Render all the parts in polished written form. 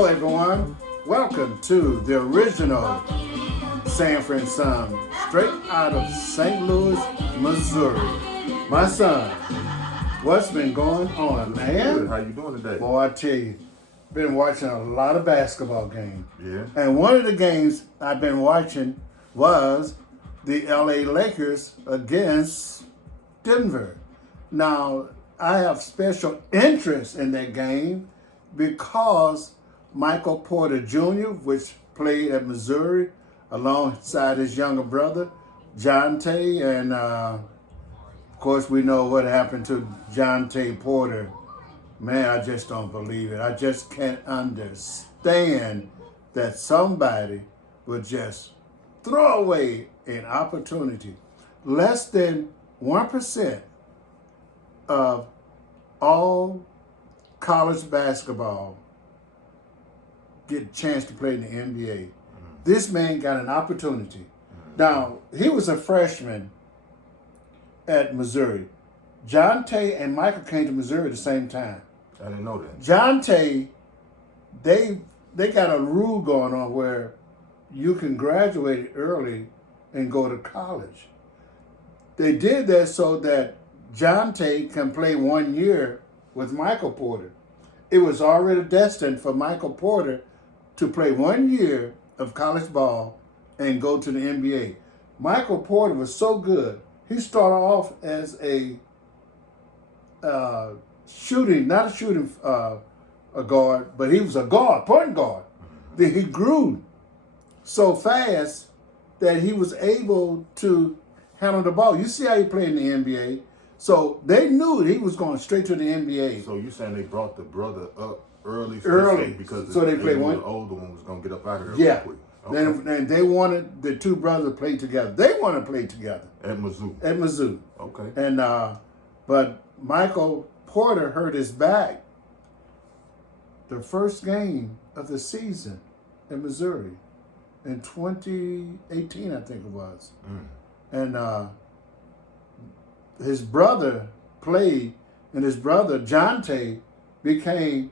Hello everyone, welcome to the original Sanford and Son, straight out of St. Louis, Missouri. My son, what's been going on, man? Good. How you doing today? Boy, I tell you, been watching a lot of basketball games. Yeah. And one of the games I've been watching was the LA Lakers against Denver. Now, I have special interest in that game because Michael Porter Jr., which played at Missouri alongside his younger brother, Jontay, and of course we know what happened to Jontay Porter. Man, I just don't believe it. I just can't understand that somebody would just throw away an opportunity. Less than 1% of all college basketball get a chance to play in the NBA. This man got an opportunity. Now, he was a freshman at Missouri. Jontay and Michael came to Missouri at the same time. I didn't know that. Jontay, they got a rule going on where you can graduate early and go to college. They did that so that Jontay can play 1 year with Michael Porter. It was already destined for Michael Porter to play 1 year of college ball and go to the NBA. Michael Porter was so good. He started off as a a guard, but he was a guard, point guard. Then he grew so fast that he was able to handle the ball. You see how he played in the NBA. So they knew he was going straight to the NBA. So you saying they brought the brother up early because so they played one. The older one was gonna get up out of there Yeah. real quick. Okay. Then they wanted the two brothers to play together. They want to play together At Mizzou. at Mizzou. Okay. And but Michael Porter hurt his back the first game of the season in Missouri in 2018, I think it was. And his brother played, and his brother, Jontay, became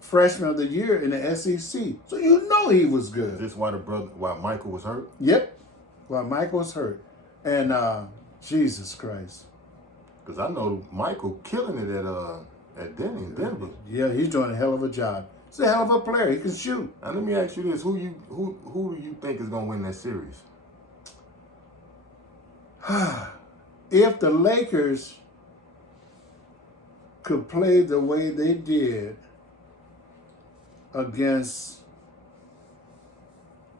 freshman of the year in the SEC. So you know he was good. Is this why why Michael was hurt? Yep. While Michael was hurt. And Jesus Christ. Because I know Michael killing it at Denver. Yeah, he's doing a hell of a job. He's a hell of a player. He can shoot. Now let me ask you this: who do you think is gonna win that series? If the Lakers could play the way they did against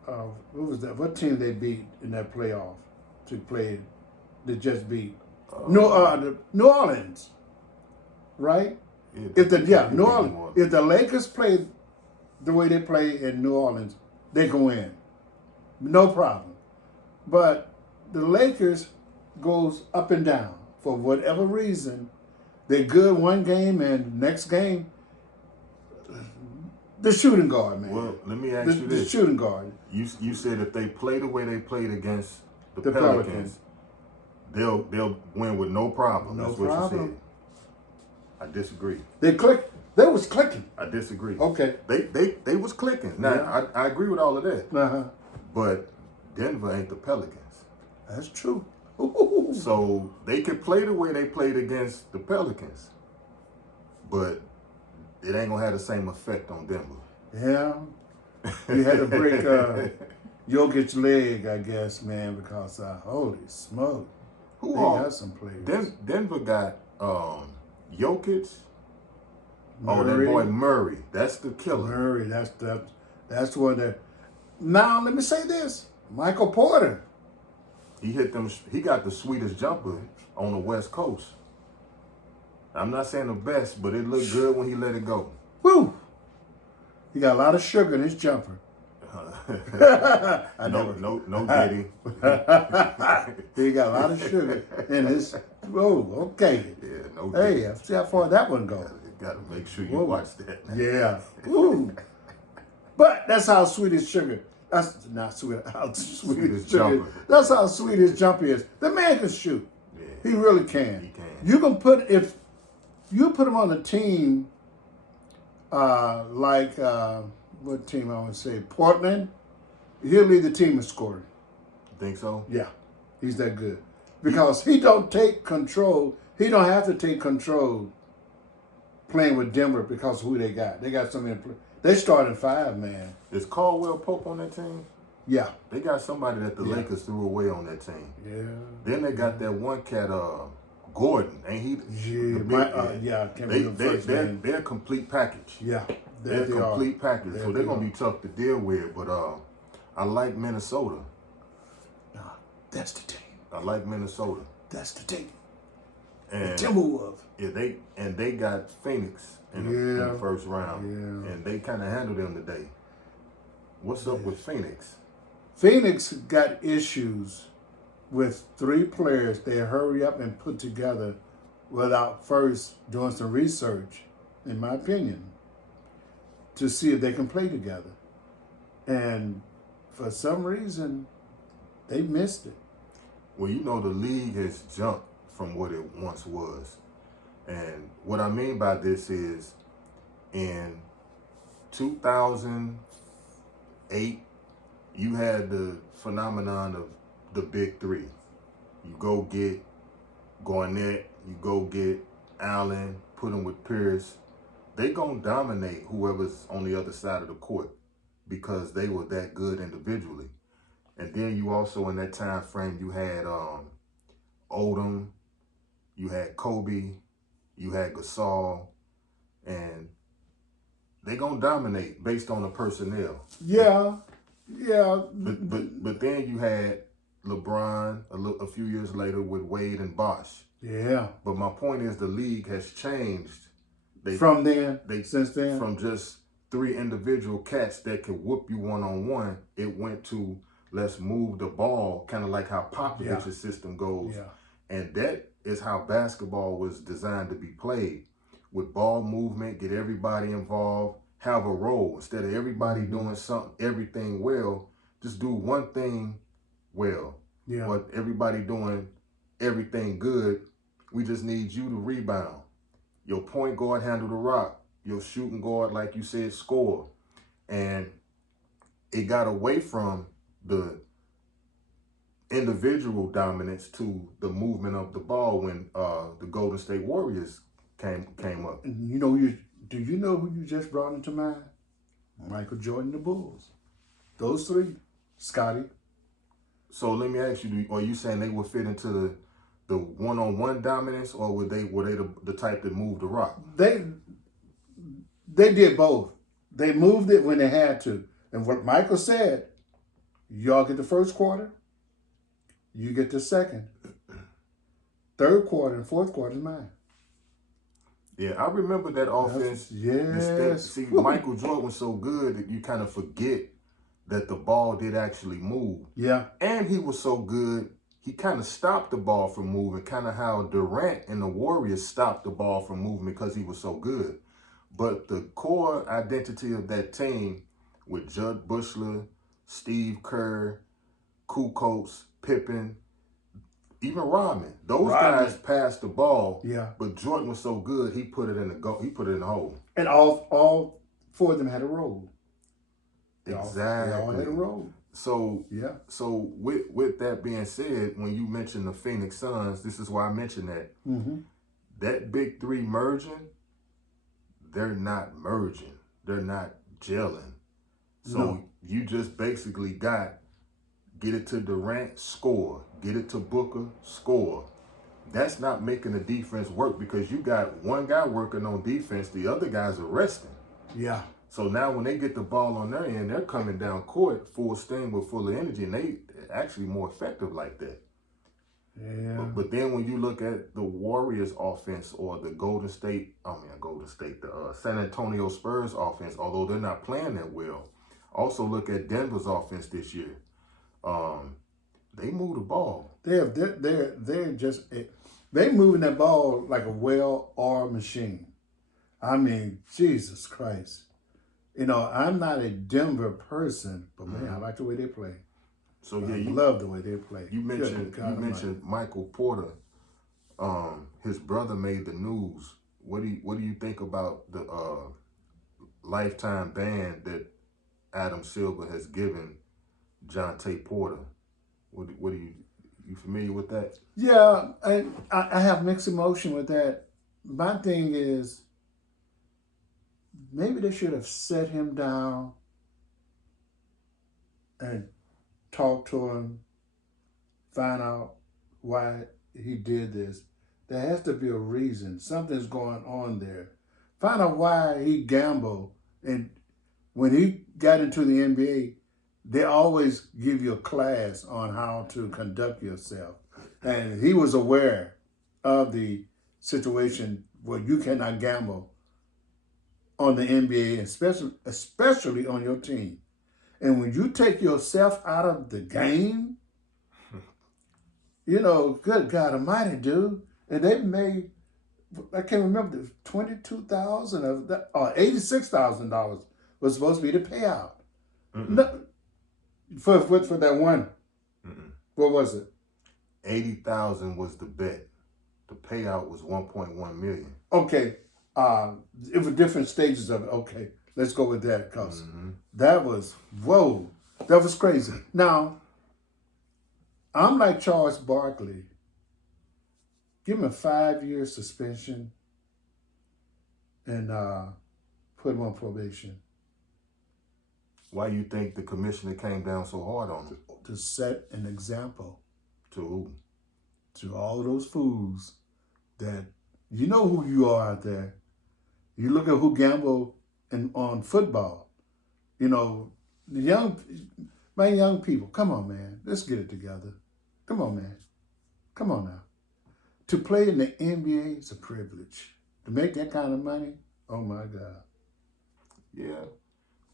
what was that? What team they beat in that playoff to play? They just beat New Orleans, right? Yeah, New Orleans. If the Lakers play the way they play in New Orleans, they can win, no problem. But the Lakers goes up and down for whatever reason. They're good one game, and next game, the shooting guard, man. Well, let me ask you this: the shooting guard. You said if they play the way they played against the Pelicans, they'll win with no problem. No That's what problem. you said. I disagree. They clicked. They was clicking. I disagree. Okay. They was clicking. Now Yeah. I agree with all of that. But Denver ain't the Pelicans. that's true. So they could play the way they played against the Pelicans, but it ain't gonna have the same effect on Denver. Yeah. You had to break Jokic's leg, I guess, man, because holy smoke. Who they are got some players. Denver got Jokic. Murray. Oh, that boy Murray. That's the killer. Murray, that's one that. Now let me say this: Michael Porter. He hit them. He got the sweetest jumper on the West Coast. I'm not saying the best, but it looked good when he let it go. Woo! He got a lot of sugar in his jumper. No Diddy. He got a lot of sugar in his. Whoa, okay. Yeah, no Diddy. Hey, see how far that one goes. You gotta make sure you Whoa. watch that. Yeah. Woo. But that's how sweet his sugar. That's not sweet. How sweet his sugar is. That's how sweet his jumper is. The man can shoot. Yeah. He really can. He can. You can put if you put him on a team like what team I would say? Portland. He'll lead the team in scoring. Think so? Yeah, he's that good because he don't take control. He don't have to take control playing with Denver because of who they got. They got so many. They started 5, man. Is Caldwell Pope on that team? Yeah. They got somebody that the Lakers threw away on that team. Yeah. Then they got that one cat, Gordon. Ain't he? Yeah, they're a complete package. Yeah. They're a complete package. So they're going to be tough to deal with. But I like Minnesota. That's the team. I like Minnesota. That's the team. And the Timberwolves. Yeah, they got Phoenix in the first round. Yeah. And they kind of handled them today. What's up with Phoenix? Phoenix got issues with 3 players they hurry up and put together without first doing some research, in my opinion, to see if they can play together. And for some reason, they missed it. Well, you know, the league has jumped from what it once was. And what I mean by this is in 2008, you had the phenomenon of the big 3. You go get Garnett, you go get Allen, put them with Pierce. They gonna dominate whoever's on the other side of the court because they were that good individually. And then you also, in that time frame, you had Odom, you had Kobe, you had Gasol, and they gonna dominate based on the personnel. Yeah. But then you had LeBron a few years later with Wade and Bosh. Yeah. But my point is the league has changed. Since then? From just 3 individual cats that could whoop you one-on-one, it went to let's move the ball, kind of like how Popovich's system goes. Yeah. And that is how basketball was designed to be played. With ball movement, get everybody involved, have a role. Instead of everybody doing everything well, just do one thing well. Yeah. But everybody doing everything good, we just need you to rebound. Your point guard handle the rock. Your shooting guard, like you said, score. And it got away from the individual dominance to the movement of the ball when the Golden State Warriors came up. You know, do you know who you just brought into mind? Michael Jordan, the Bulls. Those 3, Scotty. So let me ask you: are you saying they would fit into the one-on-one dominance, or were they the type that moved the rock? They did both. They moved it when they had to. And what Michael said, y'all get the first quarter, you get the second. Third quarter and fourth quarter is mine. Yeah, I remember that offense. Yes. See, Michael Jordan was so good that you kind of forget that the ball did actually move. Yeah. And he was so good, he kind of stopped the ball from moving, kind of how Durant and the Warriors stopped the ball from moving because he was so good. But the core identity of that team with Judd Bushler, Steve Kerr, Kukoc, Pippen, even Rodman, those guys passed the ball. Yeah. But Jordan was so good, he put it in the hole. And all 4 of them had a role. Exactly. They all had a role. So with that being said, when you mentioned the Phoenix Suns, this is why I mentioned that. Mm-hmm. That big 3 merging, they're not merging. They're not gelling. So you just basically get it to Durant, score. Get it to Booker, score. That's not making the defense work because you got one guy working on defense, the other guys are resting. Yeah. So now when they get the ball on their end, they're coming down court full steam with full of energy, and they actually more effective like that. Yeah. But then when you look at the Warriors offense or the the San Antonio Spurs offense, although they're not playing that well, also look at Denver's offense this year. They move the ball. They're moving that ball like a well-oiled machine. I mean, Jesus Christ. You know, I'm not a Denver person, but man, I like the way they play. So yeah, you love the way they play. You mentioned Michael Porter. His brother made the news. What do you think about the lifetime ban that Adam Silver has given Jontay Porter. What do you familiar with that? Yeah, I have mixed emotion with that. My thing is maybe they should have set him down and talked to him, find out why he did this. There has to be a reason. Something's going on there. Find out why he gambled. And when he got into the NBA, they always give you a class on how to conduct yourself. And he was aware of the situation where you cannot gamble on the NBA, especially on your team. And when you take yourself out of the game, good God Almighty, dude. And they made, I can't remember, $22,000 of that, or $86,000 was supposed to be the payout. No, for that one. Mm-mm. What was it? 80,000 was the bet. The payout was 1.1 million. Okay, it was different stages of it. Okay, let's go with that because that was that was crazy. Now, I'm like Charles Barkley. Give him a 5-year suspension and put him on probation. Why you think the commissioner came down so hard on him? To set an example. To who? To all those fools that you know who you are out there. You look at who gamble on football. The young people. Come on, man. Let's get it together. Come on, man. Come on now. To play in the NBA is a privilege. To make that kind of money, oh my God. Yeah.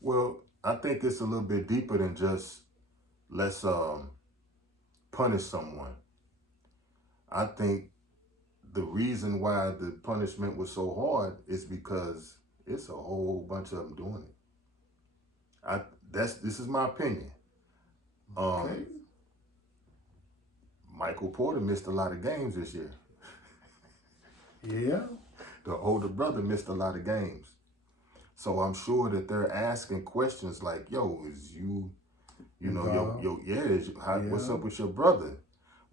Well, I think it's a little bit deeper than just let's punish someone. I think the reason why the punishment was so hard is because it's a whole bunch of them doing it. This is my opinion. Okay. Michael Porter missed a lot of games this year. Yeah. The older brother missed a lot of games. So I'm sure that they're asking questions like, yo, is what's up with your brother?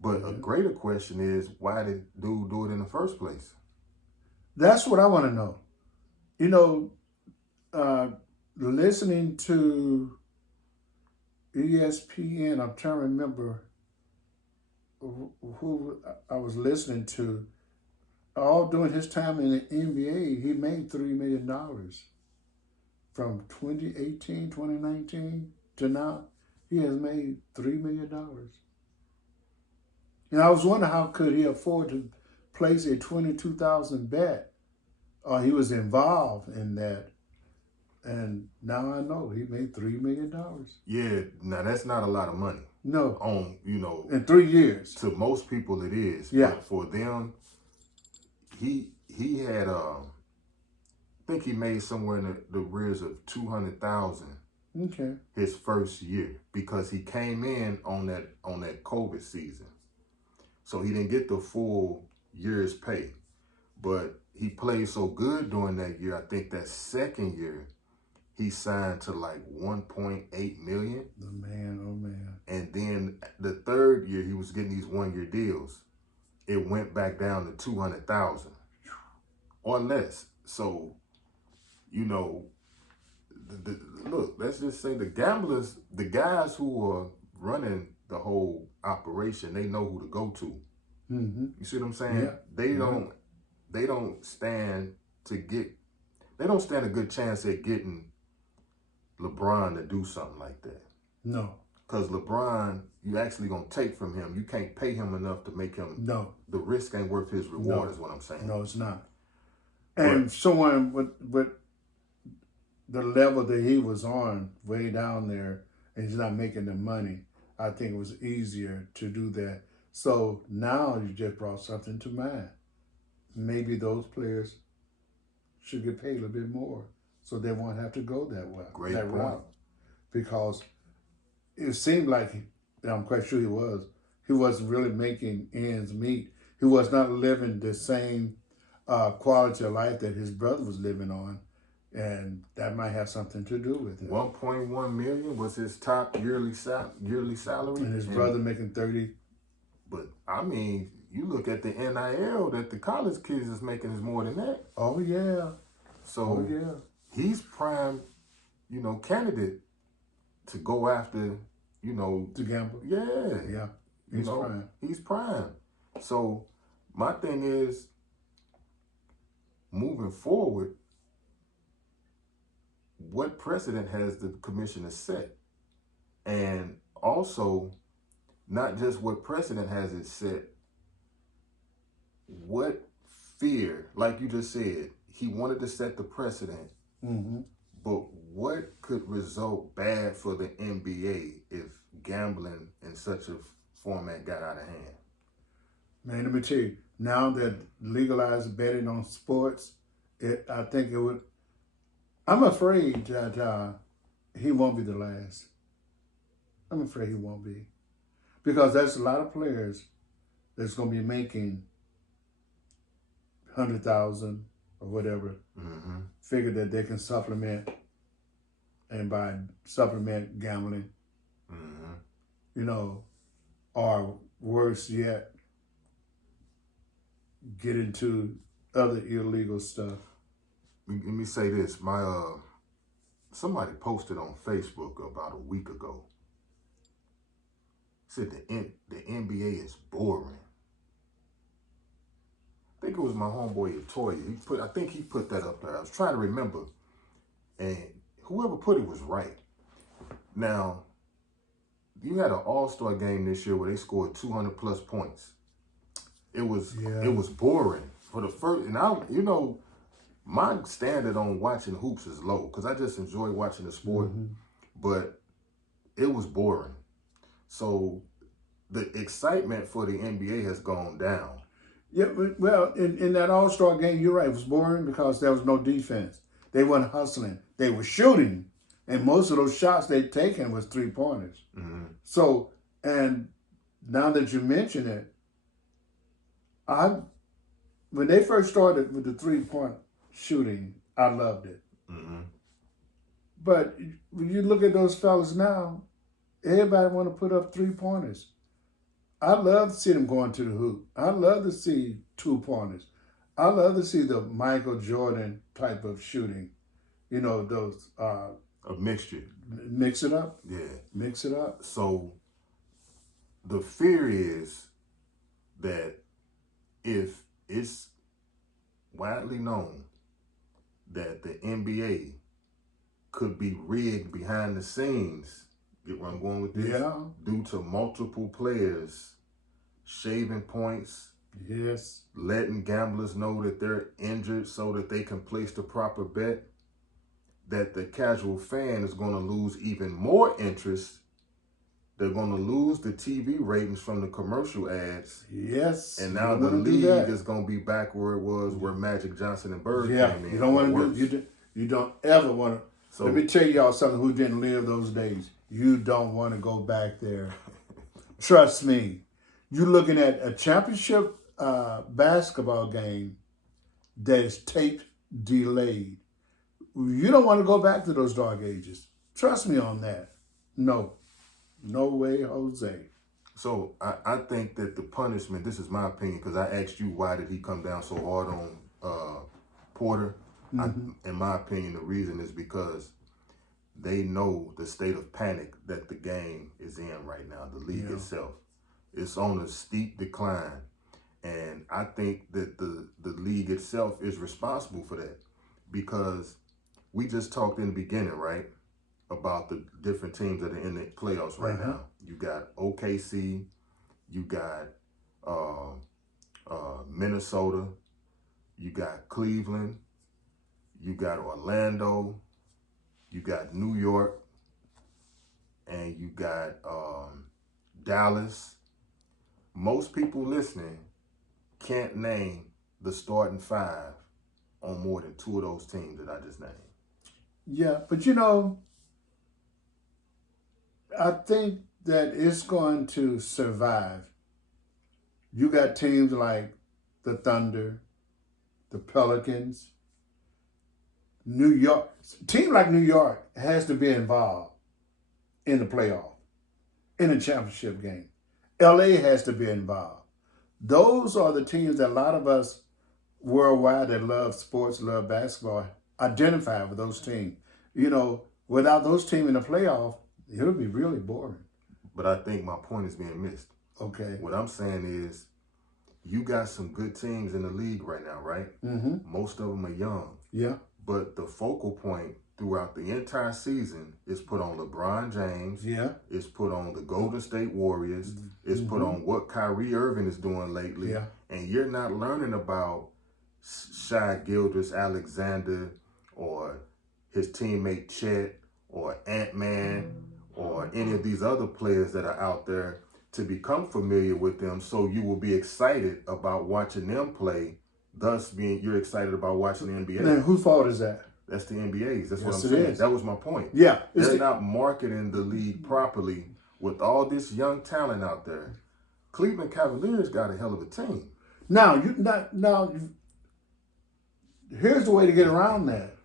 But a greater question is, why did dude do it in the first place? That's what I want to know. Listening to ESPN, I'm trying to remember who I was listening to. All during his time in the NBA, he made $3 million. From 2018, 2019 to now, he has made $3 million. And I was wondering how could he afford to place a 22,000 bet, or he was involved in that. And now I know he made $3 million. Yeah, now that's not a lot of money. No. In 3 years. To most people it is. Yeah. But for them, he had I think he made somewhere in the rears of 200,000. Okay. His first year, because he came in on that COVID season. So he didn't get the full year's pay. But he played so good during that year, I think that second year he signed to like 1.8 million. The man, oh man. And then the third year he was getting these 1-year deals. It went back down to 200,000 or less. So, look, let's just say the gamblers, the guys who are running the whole operation, they know who to go to. Mm-hmm. You see what I'm saying? Yeah. They don't stand a good chance at getting LeBron to do something like that. No. Because LeBron, you actually going to take from him. You can't pay him enough to make him. No. The risk ain't worth his reward, is what I'm saying. No, it's not. And someone with the level that he was on, way down there, and he's not making the money, I think it was easier to do that. So now you just brought something to mind. Maybe those players should get paid a little bit more so they won't have to go that way. Great that point. route. Because it seemed like, and I'm quite sure he wasn't really making ends meet. He was not living the same quality of life that his brother was living on. And that might have something to do with it. 1.1 million was his top yearly salary, And his brother making 30. But I mean, you look at the NIL that the college kids is making is more than that. Oh yeah. So he's prime, candidate to go after, To gamble. Yeah. He's prime. He's prime. So my thing is, moving forward, what precedent has the commissioner set? And also, not just what precedent has it set, what fear, like you just said, he wanted to set the precedent, but what could result bad for the NBA if gambling in such a format got out of hand? Man, let me tell you, now that legalized betting on sports, I think it would, I'm afraid that he won't be the last. I'm afraid he won't be. Because there's a lot of players that's going to be making 100,000 or whatever, figure that they can supplement, and by supplement gambling, or worse yet, get into other illegal stuff. Let me say this. Somebody posted on Facebook about a week ago. Said the NBA is boring. I think it was my homeboy Toya. I think he put that up there. I was trying to remember, and whoever put it was right. Now, you had an All-Star game this year where they scored 200 plus points. It was boring for the first, and my standard on watching hoops is low because I just enjoy watching the sport, but it was boring. So the excitement for the NBA has gone down. Yeah, well, in that All-Star game, you're right, it was boring because there was no defense. They weren't hustling. They were shooting, and most of those shots they'd taken was three-pointers. So, and now that you mention it, when they first started with the three-point shooting, I loved it. But when you look at those fellas now, everybody want to put up three-pointers. I love to see them going to the hoop. I love to see two-pointers. I love to see the Michael Jordan type of shooting. Those... a mixture. Mix it up. Yeah. Mix it up. So the fear is that if it's widely known that the NBA could be rigged behind the scenes, get where I'm going with this? Yeah. Due to multiple players shaving points. Yes. Letting gamblers know that they're injured so that they can place the proper bet, that the casual fan is going to lose even more interest. They're going to lose the TV ratings from the commercial ads. Yes. And now the league is going to be back where it was, where Magic Johnson and Bird came in. You don't want to do. You don't ever want to. So, let me tell y'all something who didn't live those days. You don't want to go back there. Trust me. You're looking at a championship basketball game that is tape delayed. You don't want to go back to those dark ages. Trust me on that. No way, Jose. So I think that the punishment, this is my opinion, because I asked you why did he come down so hard on Porter. In my opinion, the reason is because they know the state of panic that the game is in right now, the league itself. It's on a steep decline. And I think that the league itself is responsible for that, because we just talked in the beginning, right, about the different teams that are in the playoffs right now. You got OKC, you got Minnesota, you got Cleveland, you got Orlando, you got New York, and you got Dallas. Most people listening can't name the starting five on more than two of those teams that I just named. Yeah, but I think that it's going to survive. You got teams like the Thunder, the Pelicans, New York, team like New York has to be involved in the playoff, in the championship game. LA has to be involved. Those are the teams that a lot of us worldwide that love sports, love basketball, identify with those teams. You know, without those teams in the playoff, it'll be really boring. But I think my point is being missed. Okay. What I'm saying is, you got some good teams in the league right now, right? Mm-hmm. Most of them are young. Yeah. But the focal point throughout the entire season is put on LeBron James. Yeah. It's put on the Golden State Warriors. It's put on what Kyrie Irving is doing lately. Yeah. And you're not learning about Shai Gilgeous-Alexander or his teammate Chet or Ant-Man or any of these other players that are out there to become familiar with them, so you will be excited about watching them play, thus you're excited about watching the NBA. And whose fault is that? That's the NBA's. That's what I'm Yes, it saying. is. That was my point. Yeah. They're not marketing the league properly with all this young talent out there. Cleveland Cavaliers got a hell of a team. Now, here's the way to get around that.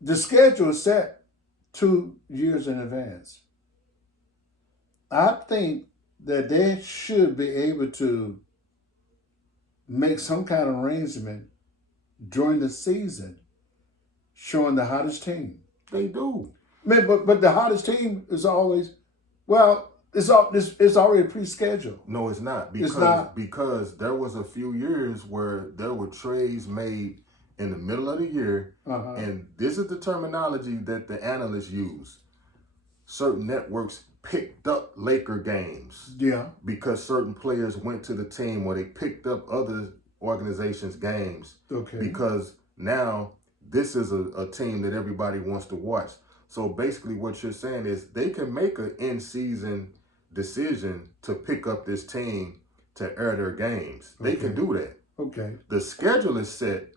The schedule is set 2 years in advance. I think that they should be able to make some kind of arrangement during the season showing the hottest team. They do. Man, but the hottest team is always, well, it's already pre-scheduled. No, it's not. Because there was a few years where there were trades made in the middle of the year, and this is the terminology that the analysts use. Certain networks picked up Laker games. Yeah. Because certain players went to the team, or they picked up other organizations' games. Okay. Because now this is a team that everybody wants to watch. So basically what you're saying is they can make an in-season decision to pick up this team to air their games. They can do that. Okay. The schedule is set,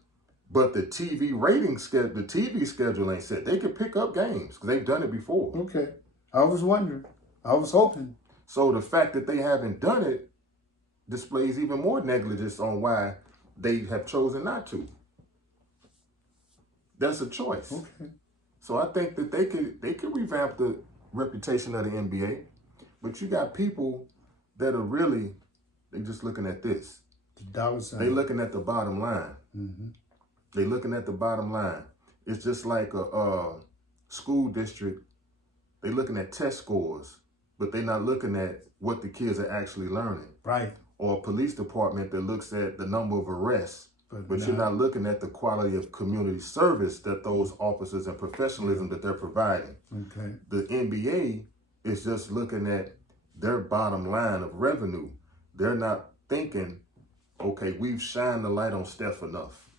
but the TV rating schedule, the TV schedule ain't set. They can pick up games because they've done it before. Okay. I was wondering. I was hoping. So the fact that they haven't done it displays even more negligence on why they have chosen not to. That's a choice. Okay. So I think that they could revamp the reputation of the NBA, but you got people that are really, they just looking at this. The dollar sign. They looking at the bottom line. Mm-hmm. They looking at the bottom line. It's just like a school district. They looking at test scores, but they're not looking at what the kids are actually learning. Right. Or a police department that looks at the number of arrests, but you're not looking at the quality of community service that those officers and professionalism that they're providing. Okay. The NBA is just looking at their bottom line of revenue. They're not thinking, okay, we've shined the light on Steph enough.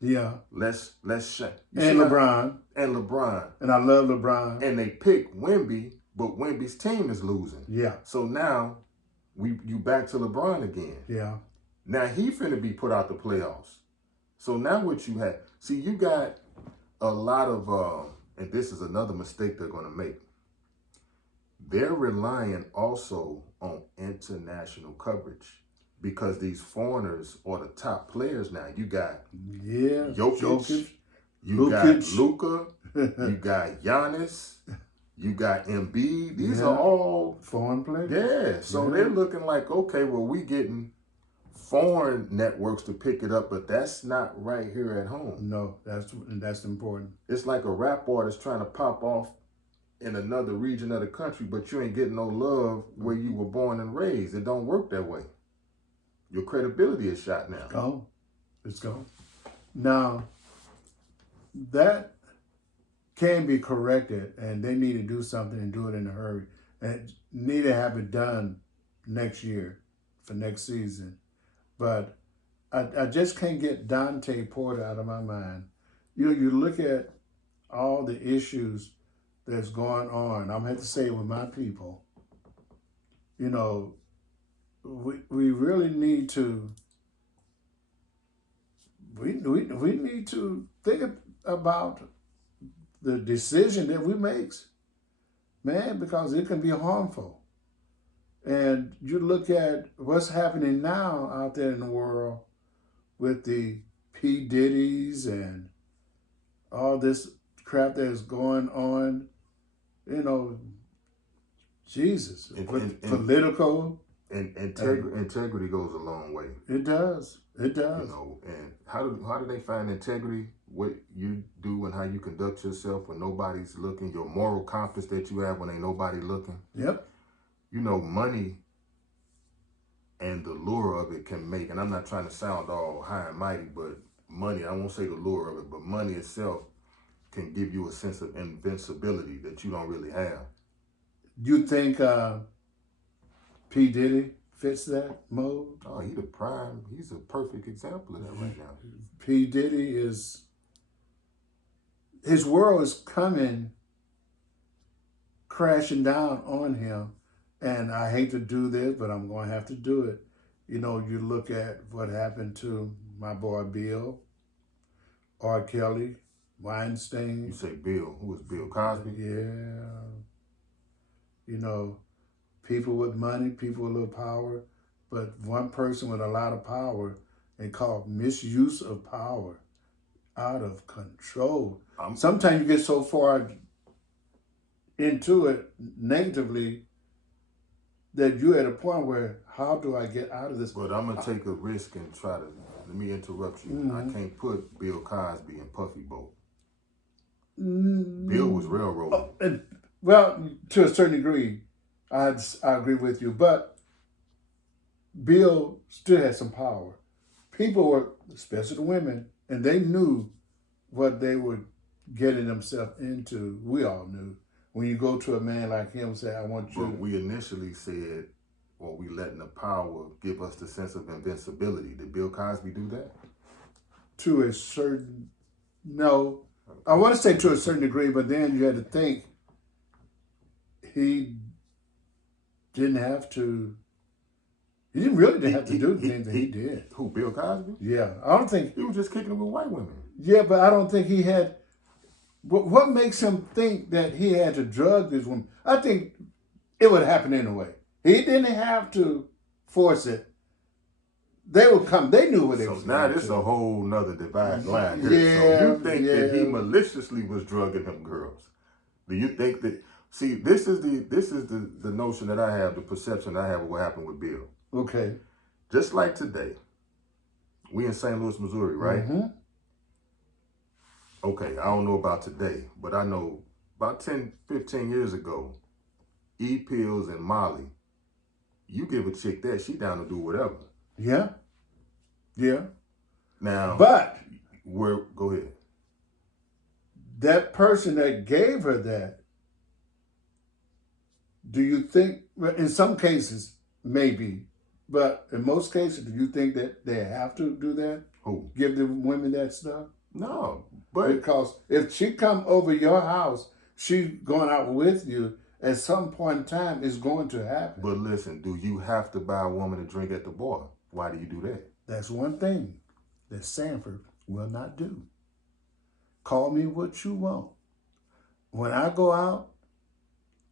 Yeah. Let's shine. And LeBron. And LeBron. And I love LeBron. And they pick Wemby, but Wemby's team is losing. Yeah. So now you back to LeBron again. Yeah. Now he finna be put out the playoffs. So now what you have, see, you got a lot of, and this is another mistake they're gonna make. They're relying also on international coverage because these foreigners are the top players now. You got Jokic, you got Luka, you got Giannis, you got Embiid. These are all foreign players. Yeah, so they're looking like, okay, well, we getting foreign networks to pick it up, but that's not right here at home. No, that's important. It's like a rap artist trying to pop off in another region of the country, but you ain't getting no love where you were born and raised. It don't work that way. Your credibility is shot now. It's gone. Now, that can be corrected, and they need to do something and do it in a hurry. And need to have it done next year for next season. But I just can't get Jontay Porter out of my mind. You look at all the issues that's going on. I'm going to say with my people, we really need to we need to think about the decision that we make, man, because it can be harmful. And you look at what's happening now out there in the world with the P. Diddy's and all this crap that is going on, you know, Jesus, with political. And integrity goes a long way. It does. It does. You know, and how do they find integrity? What you do and how you conduct yourself when nobody's looking, your moral compass that you have when ain't nobody looking. Yep. You know, money and the lure of it can make, and I'm not trying to sound all high and mighty, but money, I won't say the lure of it, but money itself can give you a sense of invincibility that you don't really have. You think P. Diddy fits that mode? Oh, he's a perfect example of that right now. P. Diddy his world is coming crashing down on him. And I hate to do this, but I'm going to have to do it. You know, you look at what happened to my boy Bill, R. Kelly, Weinstein. You say Bill. Who is Bill Cosby? Yeah. You know, people with money, people with a little power, but one person with a lot of power, they call misuse of power, out of control. Sometimes you get so far into it negatively that you're at a point where, how do I get out of this? But I'm going to take a risk and let me interrupt you. Mm-hmm. I can't put Bill Cosby in Puffy Boat. Bill was railroaded. Well, to a certain degree, I agree with you. But Bill still had some power. People were, especially the women, and they knew what they were getting themselves into. We all knew. When you go to a man like him and say, I want you. But we initially said, or we letting the power give us the sense of invincibility. Did Bill Cosby do that? To a certain, no. I want to say to a certain degree, but then you had to think he didn't have to, he didn't really have to do the things that he did. Who, Bill Cosby? Yeah. I don't think. He was just kicking it with white women. Yeah, but I don't think he had. What makes him think that he had to drug this woman? I think it would happen anyway. He didn't have to force it. They would come. They knew what they was going to do. So now this is a whole nother divided line here. Yeah, so you think that he maliciously was drugging them girls? Do you think that? See, this is the notion that I have, the perception I have of what happened with Bill. Okay. Just like today, we in St. Louis, Missouri, right? Mm-hmm. Okay, I don't know about today, but I know about 10, 15 years ago, E-pills and Molly, you give a chick that, she down to do whatever. Yeah. Yeah. Now, but go ahead. That person that gave her that, do you think, in some cases, maybe, but in most cases, do you think that they have to do that? Who? Give the women that stuff? No, but because if she come over your house, she going out with you, at some point in time, it's going to happen. But listen, do you have to buy a woman a drink at the bar? Why do you do that? That's one thing that Sanford will not do. Call me what you want. When I go out,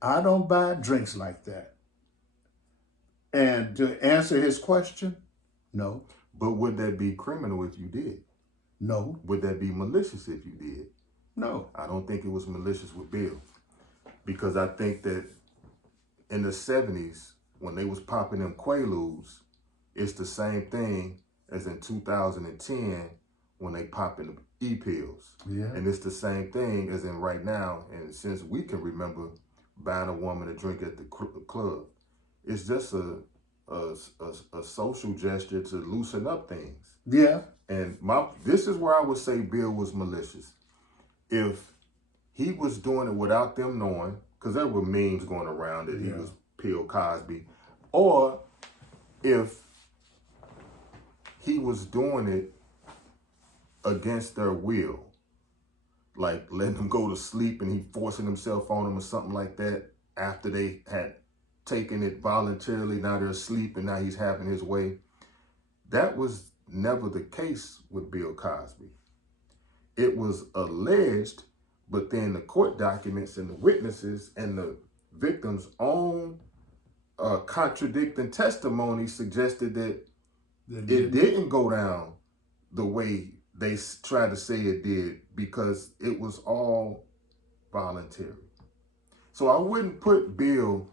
I don't buy drinks like that. And to answer his question, no. But would that be criminal if you did? No. Would that be malicious if you did? No. I don't think it was malicious with Bill. Because I think that in the 70s, when they was popping them Quaaludes, it's the same thing as in 2010 when they popping the E-pills. Yeah. And it's the same thing as in right now, and since we can remember buying a woman a drink at the club. It's just a social gesture to loosen up things. Yeah. And this is where I would say Bill was malicious. If he was doing it without them knowing, because there were memes going around that he was Bill Cosby, or if he was doing it against their will, like letting them go to sleep and he forcing himself on them or something like that after they had taken it voluntarily, now they're asleep and now he's having his way. That was never the case with Bill Cosby. It was alleged, but then the court documents and the witnesses and the victim's own contradicting testimony suggested that it didn't go down the way they tried to say it did because it was all voluntary. So I wouldn't put Bill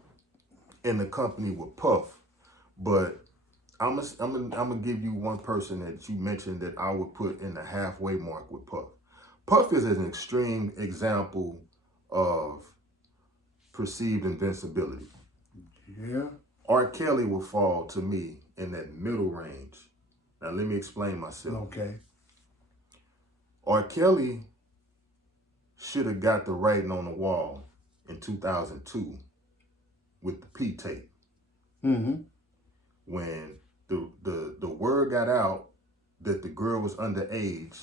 in the company with Puff, but I'm gonna give you one person that you mentioned that I would put in the halfway mark with Puff. Puff is an extreme example of perceived invincibility. Yeah. R. Kelly will fall to me in that middle range. Now let me explain myself. Okay. R. Kelly should have got the writing on the wall in 2002 with the P tape. Mm-hmm. When the word got out that the girl was underage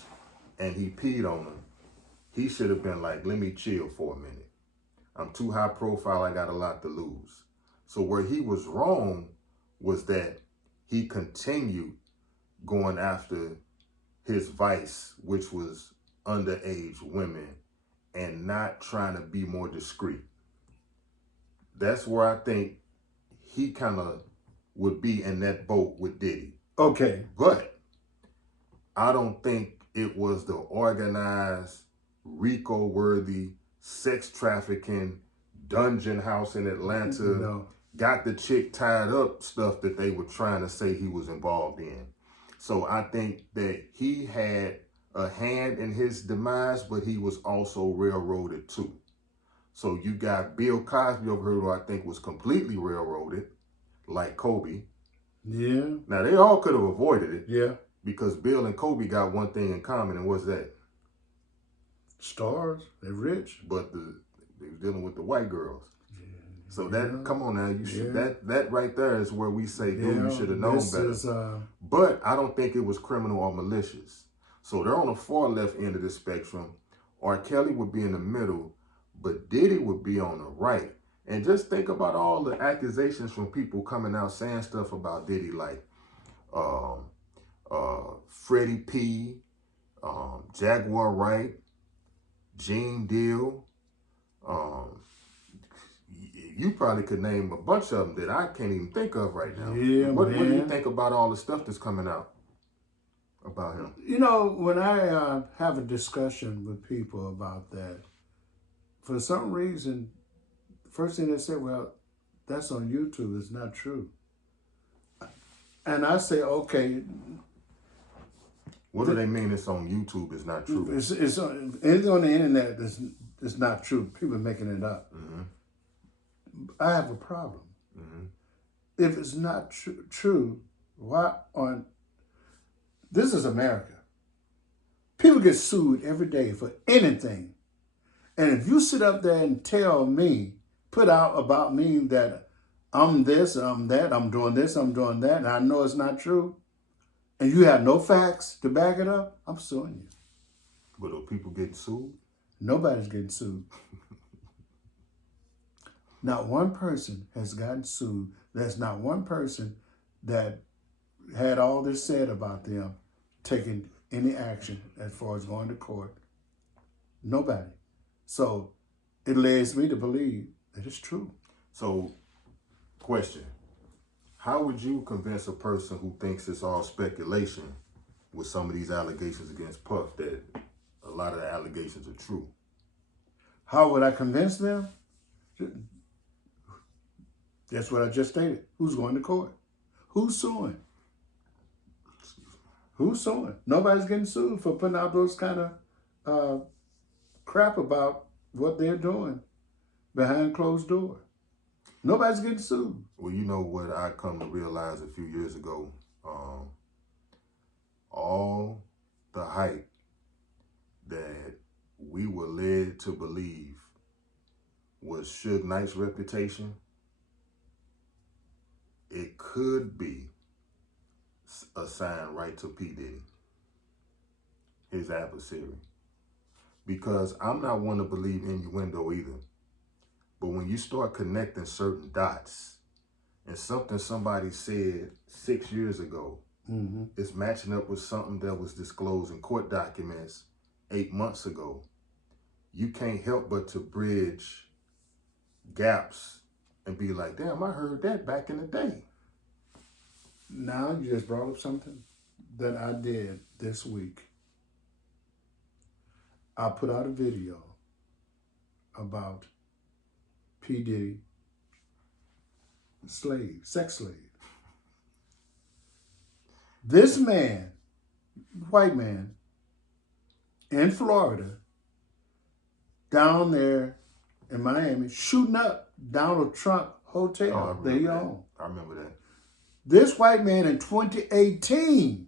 and he peed on her, he should have been like, let me chill for a minute. I'm too high profile, I got a lot to lose. So where he was wrong was that he continued going after his vice, which was underage women, and not trying to be more discreet. That's where I think he kind of would be in that boat with Diddy. Okay. But I don't think it was the organized, RICO-worthy, sex trafficking, dungeon house in Atlanta, No. got the chick tied up stuff that they were trying to say he was involved in. So I think that he had a hand in his demise, but he was also railroaded too. So you got Bill Cosby over here, who I think was completely railroaded, like Kobe. Yeah. Now, they all could have avoided it. Yeah. Because Bill and Kobe got one thing in common, and what's that? Stars. They're rich. But they was dealing with the white girls. Yeah. So that, come on now, you should, Yeah. that right there is where we say, dude, you should have known better. But I don't think it was criminal or malicious. So they're on the far left end of the spectrum. R. Kelly would be in the middle, but Diddy would be on the right. And just think about all the accusations from people coming out saying stuff about Diddy, like Freddie P, Jaguar Wright, Gene Deal. You probably could name a bunch of them that I can't even think of right now. Yeah, what do you think about all the stuff that's coming out about him? You know, when I have a discussion with people about that, for some reason, first thing they say, well, that's on YouTube. It's not true. And I say, okay. What do they mean it's on YouTube is not true? It's anything on the internet that's not true. People are making it up. Mm-hmm. I have a problem. Mm-hmm. If it's not true, why on... This is America. People get sued every day for anything. And if you sit up there and tell me, put out about me that I'm this, I'm that, I'm doing this, I'm doing that, and I know it's not true, and you have no facts to back it up, I'm suing you. But are people getting sued? Nobody's getting sued. Not one person has gotten sued. There's not one person that had all this said about them taking any action as far as going to court. Nobody. So it leads me to believe that it's true. So, question. How would you convince a person who thinks it's all speculation with some of these allegations against Puff that a lot of the allegations are true? How would I convince them? That's what I just stated. Who's going to court? Who's suing? Who's suing? Nobody's getting sued for putting out those kind of crap about what they're doing behind closed doors. Nobody's getting sued. Well, you know what I come to realize a few years ago? All the hype that we were led to believe was Suge Knight's reputation, it could be assigned right to P. Diddy, his adversary. Because I'm not one to believe innuendo either. But when you start connecting certain dots and something somebody said 6 years ago, mm-hmm. it's matching up with something that was disclosed in court documents 8 months ago, you can't help but to bridge gaps and be like, damn, I heard that back in the day. Now you just brought up something that I did this week. I put out a video about P. Diddy, sex slave. This man, white man, in Florida, down there in Miami, shooting up Donald Trump hotel that he owned. I remember that. This white man in 2018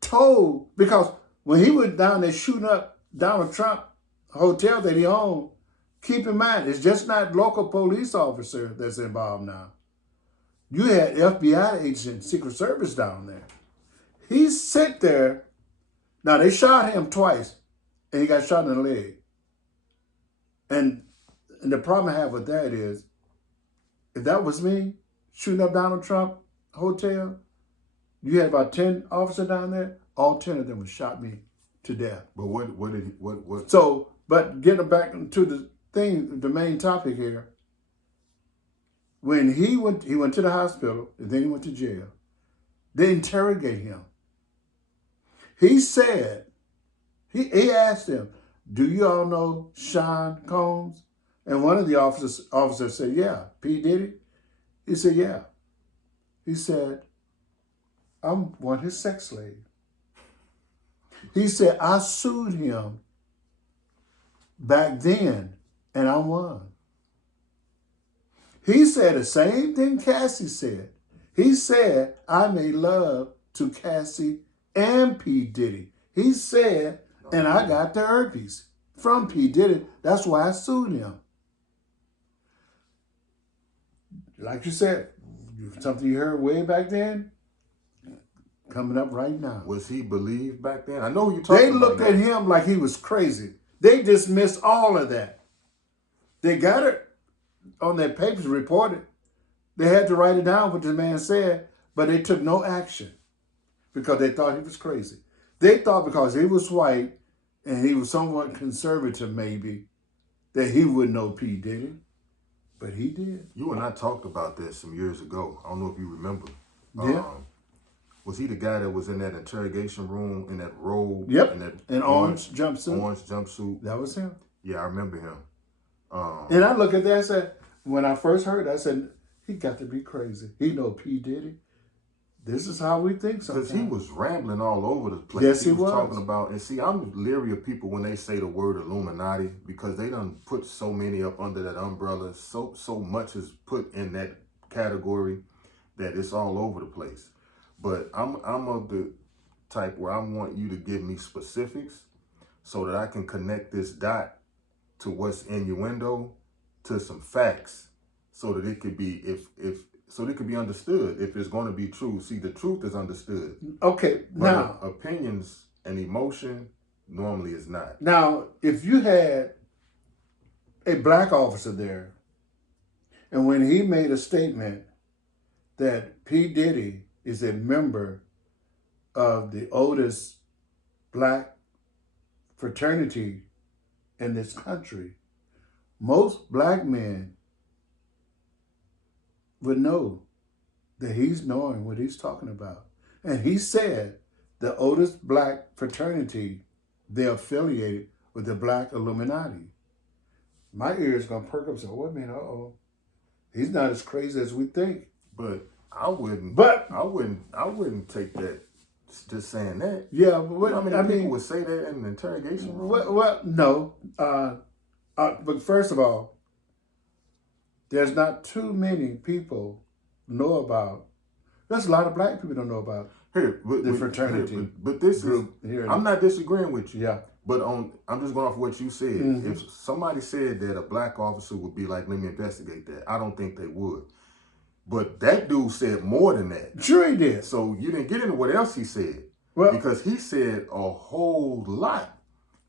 told, because when he was down there shooting up Donald Trump hotel that he owned, keep in mind, it's just not local police officer that's involved now. You had FBI agents and Secret Service down there. He sat there. Now, they shot him twice, and he got shot in the leg. And the problem I have with that is, if that was me shooting up Donald Trump hotel, you had about 10 officers down there, all 10 of them would shot me to death. But what? So, but getting back to the thing, the main topic here, when he went to the hospital, and then he went to jail. They interrogated him. He said, he asked them, do you all know Sean Combs? And one of the officers said, yeah. P. Diddy? He said, yeah. He said, I'm one his sex slave. He said, I sued him back then, and I won. He said the same thing Cassie said. He said, I made love to Cassie and P. Diddy. He said, and I got the herpes from P. Diddy. That's why I sued him. Like you said, something you heard way back then, coming up right now. Was he believed back then? I know you talking about. They looked at him like he was crazy. They dismissed all of that. They got it on their papers reported. They had to write it down what the man said, but they took no action because they thought he was crazy. They thought because he was white and he was somewhat conservative maybe, that he would know P. Diddy, but he did. You and I talked about this some years ago. I don't know if you remember. Yeah. Was he the guy that was in that interrogation room in that robe? Yep. In that orange jumpsuit. Orange jumpsuit. That was him. Yeah, I remember him. And I look at that and said, when I first heard it, I said, he got to be crazy. He know P. Diddy. This is how we think sometimes. Because he was rambling all over the place. Yes, he was. Talking about, and see, I'm leery of people when they say the word Illuminati because they done put so many up under that umbrella. So much is put in that category that it's all over the place. But I'm of the type where I want you to give me specifics so that I can connect this dot to what's innuendo to some facts so that it could be so it could be understood if it's going to be true. See, the truth is understood. Okay, but now opinions and emotion normally is not. Now, if you had a black officer there, and when he made a statement that P. Diddy is a member of the oldest black fraternity in this country, most black men would know that he's knowing what he's talking about. And he said the oldest black fraternity, they're affiliated with the Black Illuminati. My ears gonna perk up and say, wait a minute, he's not as crazy as we think. But I wouldn't take that just saying that. Yeah, but what, you know how many people would say that in an interrogation room? Well, no. But first of all, there's not too many people know about. There's a lot of black people don't know about the fraternity. But this group is. Here I'm not disagreeing with you. Yeah. But I'm just going off what you said. Mm-hmm. If somebody said that a black officer would be like, let me investigate that, I don't think they would. But that dude said more than that. Sure he did. So you didn't get into what else he said. Well, because he said a whole lot.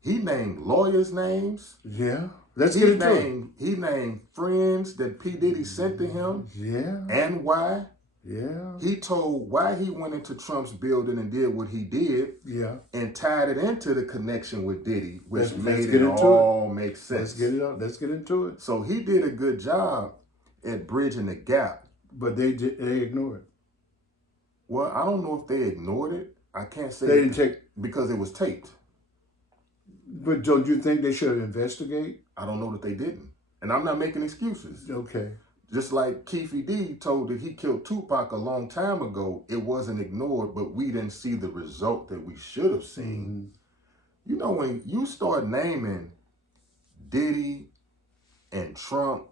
He named lawyers' names. Yeah. Let's get into it. He named friends that P. Diddy sent to him. Yeah. And why. Yeah. He told why he went into Trump's building and did what he did. Yeah. And tied it into the connection with Diddy, which made it all make sense. Let's get into it. So he did a good job at bridging the gap. But they ignored it. Well, I don't know if they ignored it. I can't say they didn't take because it was taped. But don't you think they should investigate? I don't know that they didn't. And I'm not making excuses. Okay. Just like Keefe D told that he killed Tupac a long time ago, it wasn't ignored, but we didn't see the result that we should have seen. You know, when you start naming Diddy and Trump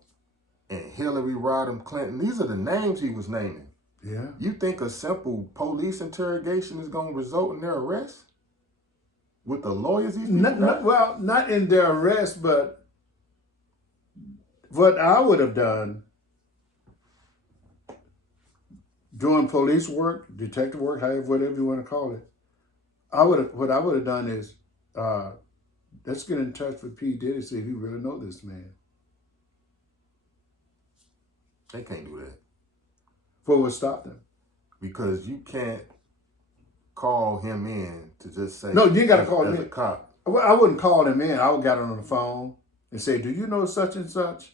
and Hillary Rodham Clinton, these are the names he was naming. Yeah. You think a simple police interrogation is going to result in their arrest? With the lawyers these people got? Well, not in their arrest, but what I would have done doing police work, detective work, however, whatever you want to call it, what I would have done is let's get in touch with P. Diddy, see if he really know this man. They can't do that. What would stop them? Because you can't call him in to just say, no, you ain't got to call him as in. a cop. I wouldn't call him in. I would get on the phone and say, "Do you know such and such?"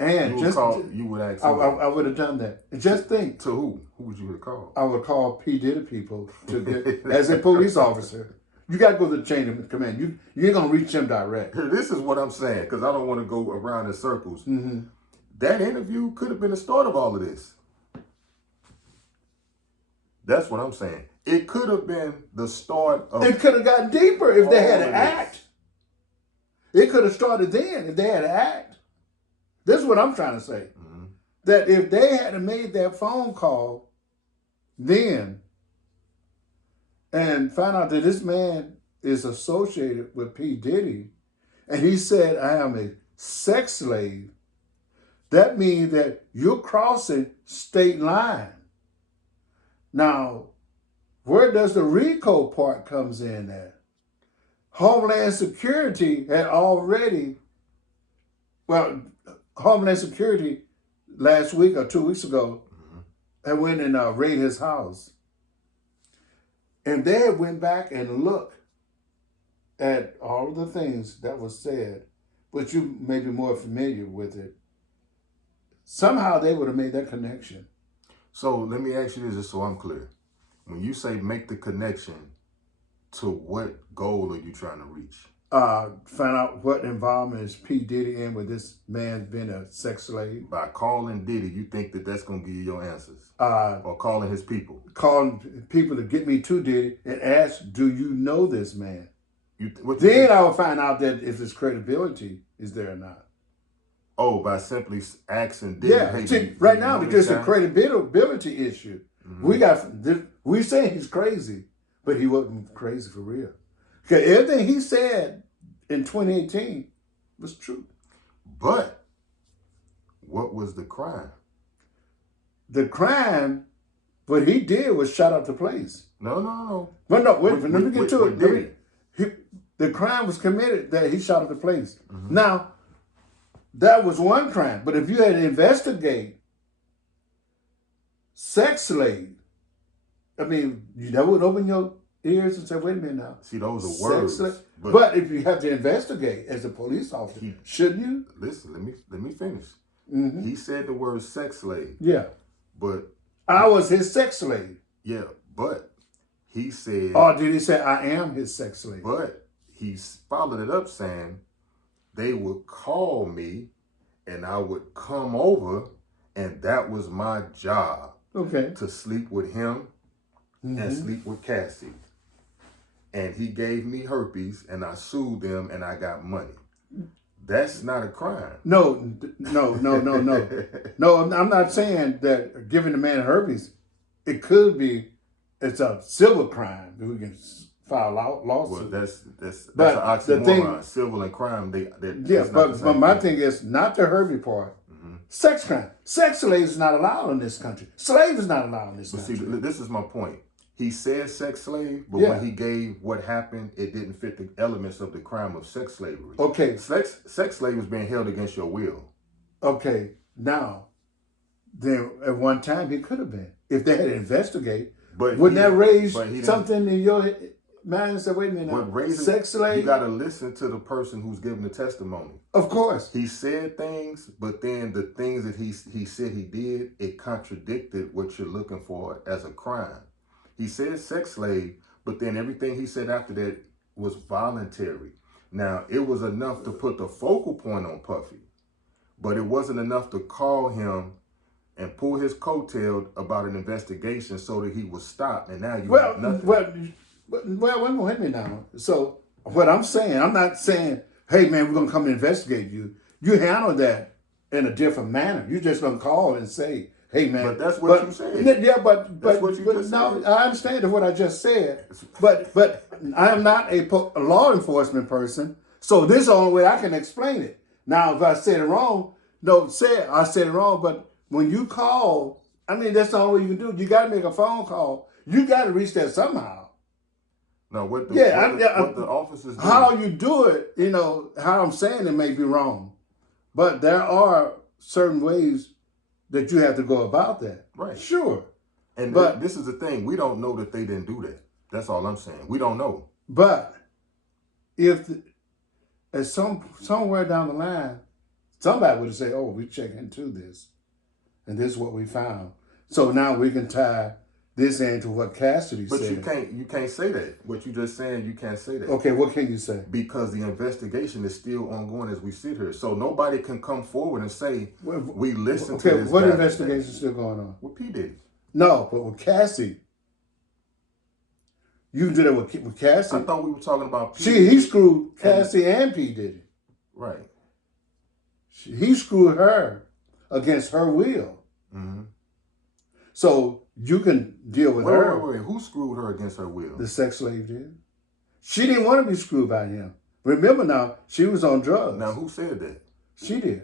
And you would ask. I would have done that. And just think. To who? Who would you have called? I would call P. Diddy people to get as a police officer. You got to go to the chain of command. You ain't gonna reach him direct. This is what I'm saying, because I don't want to go around in circles. That interview could have been the start of all of this. That's what I'm saying. It could have been the start of. It could have gotten deeper if they had to act. It could have started then if they had to act. This is what I'm trying to say. That if they had made that phone call then and found out that this man is associated with P. Diddy and he said, "I am a sex slave," that means that you're crossing state line. Now, where does the RICO part comes in at? Homeland Security had already, Homeland Security last week or 2 weeks ago had went and raided his house. And they had went back and looked at all of the things that was said, but you may be more familiar with it. Somehow they would have made that connection. So let me ask you this just so I'm clear. When you say make the connection, to what goal are you trying to reach? Find out what involvement is P. Diddy in with this man being a sex slave. By calling Diddy, you think that that's going to give you your answers? Or calling his people? Calling people to get me to Diddy and ask, do you know this man? Then I will find out that if his credibility is there or not. Oh, by simply asking Diddy. Yeah, see, right now, because it's a credibility issue. We say he's crazy, but he wasn't crazy for real. Because everything he said in 2018 was true. But what was the crime? The crime, what he did was shut up the place. No. But no, wait, let me get to it. The crime was committed that he shot up the place. Now, that was one crime. But if you had to investigate sex slave, I mean, that would open your ears and say, wait a minute now. See, those are words. But if you have to investigate as a police officer, shouldn't you? Listen, let me finish. He said the word sex slave. Yeah. But I was his sex slave. Yeah, but he said. Or did he say I am his sex slave? But he followed it up saying they would call me and I would come over and that was my job. Okay. To sleep with him and sleep with Cassie. And he gave me herpes and I sued them and I got money. That's not a crime. No. No, I'm not saying that giving the man herpes, it's a civil crime that we can file lawsuit. Well, that's an oxymoron. Civil and crime, but my thing is not the herpes part. Sex crime. Sex slave is not allowed in this country. Slave is not allowed in this country. See, this is my point. He said sex slave, but when he gave what happened, it didn't fit the elements of the crime of sex slavery. Okay. Sex slave is being held against your will. Okay. Now, then at one time he could have been. If they had to investigate, wouldn't that raise something in your mind and say, wait a minute, sex slave? You got to listen to the person who's giving the testimony. Of course. He said things, but then the things that he said he did, it contradicted what you're looking for as a crime. He said sex slave, but then everything he said after that was voluntary. Now, it was enough to put the focal point on Puffy, but it wasn't enough to call him and pull his coattail about an investigation so that he was stopped. And now you have nothing. Wait a minute now. So what I'm saying, I'm not saying, hey man, we're gonna come and investigate you. You handle that in a different manner. You just gonna call and say, hey man. But that's what you said. Yeah, but what you just no, said. I understand what I just said. But I am not a law enforcement person, so this is the only way I can explain it. Now, if I said it wrong, I said it wrong. But when you call, I mean, that's the only way you can do. You got to make a phone call. You got to reach that somehow. No, what the officers do. How you do it, how I'm saying it may be wrong, but there are certain ways that you have to go about that. Right. Sure. But this is the thing. We don't know that they didn't do that. That's all I'm saying. We don't know. But if at somewhere down the line, somebody would say, oh, we check into this, and this is what we found. So now we can tie this into what Cassidy said. But you can't say that. What you just saying, you can't say that. Okay, what can you say? Because the investigation is still ongoing as we sit here. So nobody can come forward and say, we listened to this. Okay, what investigation is still going on? With P. Diddy. No, but with Cassie. You did it with Cassie. I thought we were talking about P. He screwed Cassie and P. Diddy. Right. He screwed her against her will. Mm-hmm. So you can deal with her. Wait. Who screwed her against her will? The sex slave did. She didn't want to be screwed by him. Remember now, she was on drugs. Now, who said that? She did.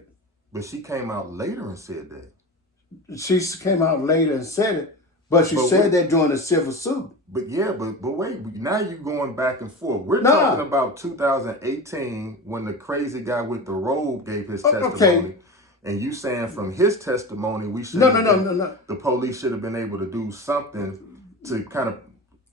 But she came out later and said that. She came out later and said it, but she said that during a civil suit. But wait, now you're going back and forth. We're talking about 2018 when the crazy guy with the robe gave his testimony. Okay. And you saying from his testimony, we should no. The police should have been able to do something to kind of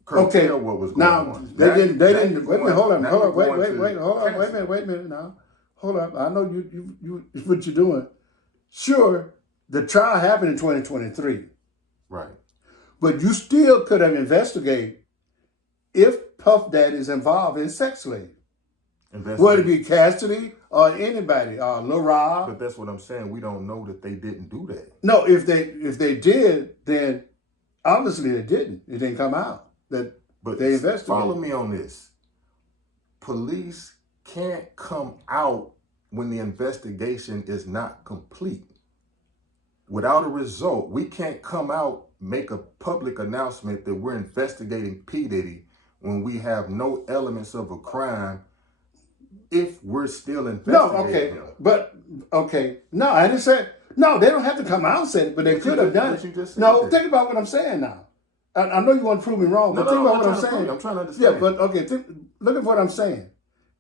curtail what was going on. They didn't. Wait a minute. Hold on. Wait a minute now. Hold up. I know you what you're doing. Sure, the trial happened in 2023. Right. But you still could have investigated if Puff Daddy is involved in sex slave. Whether it be Cassidy or anybody, or Lil Rob. But that's what I'm saying. We don't know that they didn't do that. No, if they did, then obviously they didn't. It didn't come out that they investigated. Follow me on this. Police can't come out when the investigation is not complete. Without a result, we can't come out, make a public announcement that we're investigating P. Diddy when we have no elements of a crime if we're still investigating him. No, I didn't say, no, they don't have to come out and say it, but they could have done it. Think about what I'm saying now. I know you want to prove me wrong, but think about what I'm saying. I'm trying to understand. Yeah, but look at what I'm saying.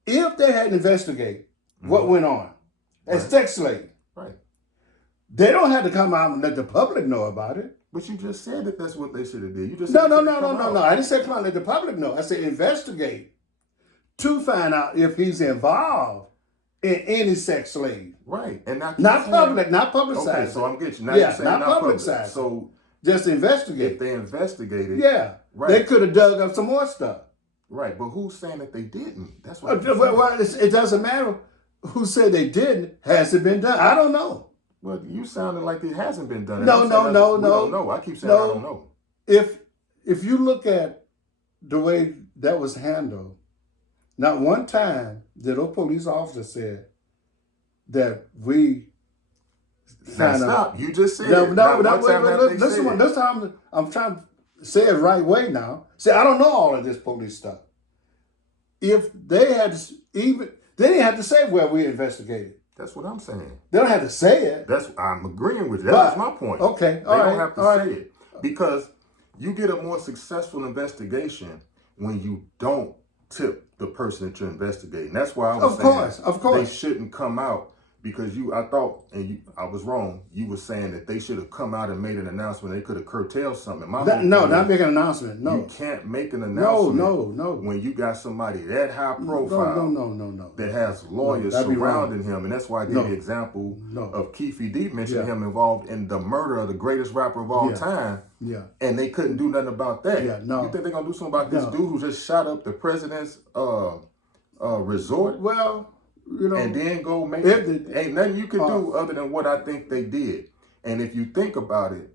If they had investigated what went on as sex slave, right, they don't have to come out and let the public know about it. But you just said that that's what they should have did. You just no. I didn't say come out and let the public know. I said investigate to find out if he's involved in any sex slave. Right, and not publicized. Okay, so I'm getting you. Now you're saying not publicized. So just investigate. If they investigated, right, they could have dug up some more stuff. Right, but who's saying that they didn't? That's what. It doesn't matter who said they didn't. Has it been done? I don't know. Well, you sounded like it hasn't been done. No. We don't know. I keep saying I don't know. If you look at the way that was handled, not one time did a police officer said that we. Now stop. You just said this time I'm trying to say it right way now. See, I don't know all of this police stuff. If they had they didn't have to say where we investigated. That's what I'm saying. They don't have to say it. I'm agreeing with you. That's my point. Okay, they don't have to say it because you get a more successful investigation when you don't tip the person that you're investigating. That's why I was saying, of course, they shouldn't come out Because I thought, and I was wrong. You were saying that they should have come out and made an announcement. They could have curtailed something. No, not make an announcement. No, you can't make an announcement. No. When you got somebody that high profile, no. that has lawyers surrounding him, and that's why I gave the example of Keefe D mentioning him involved in the murder of the greatest rapper of all time. Yeah, and they couldn't do nothing about that. Yeah, no. You think they're gonna do something about this dude who just shot up the president's resort? Well, you know, and then go make it. Ain't nothing you can do other than what I think they did. And if you think about it,